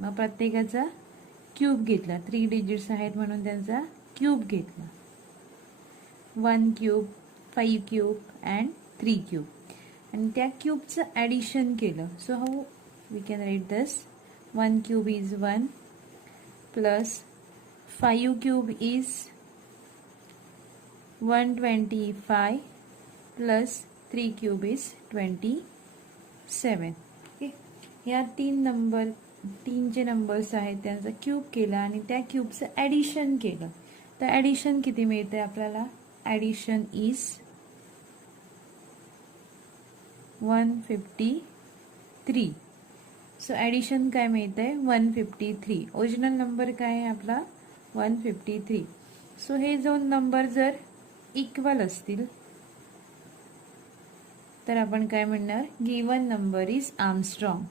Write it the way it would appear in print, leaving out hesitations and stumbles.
मग प्रत्येकाचा क्यूब घेतला, 3 डिजिट्स आहेत म्हणून त्यांचा क्यूब घेतला. 1 क्यूब, 5 क्यूब अँड 3 क्यूब. आणि त्या क्यूबचं ॲडिशन केलं. So how we can write this. 1 cube is 1 plus 5 cube is 125 plus 3 cube is 27. Okay, या 3 जे नंबर्स आहेत त्यांचा क्यूब केला आणि त्या क्यूबचं ॲडिशन केलं. तर ॲडिशन किती मिळते आपल्याला? Addition is 153. सो ॲडिशन काय मिळतंय? 153. ओरिजिनल नंबर काय आहे आपला? 153. सो हे दोन नंबर जर इक्वल असतील तर आपण काय म्हणणार? Given number is Armstrong.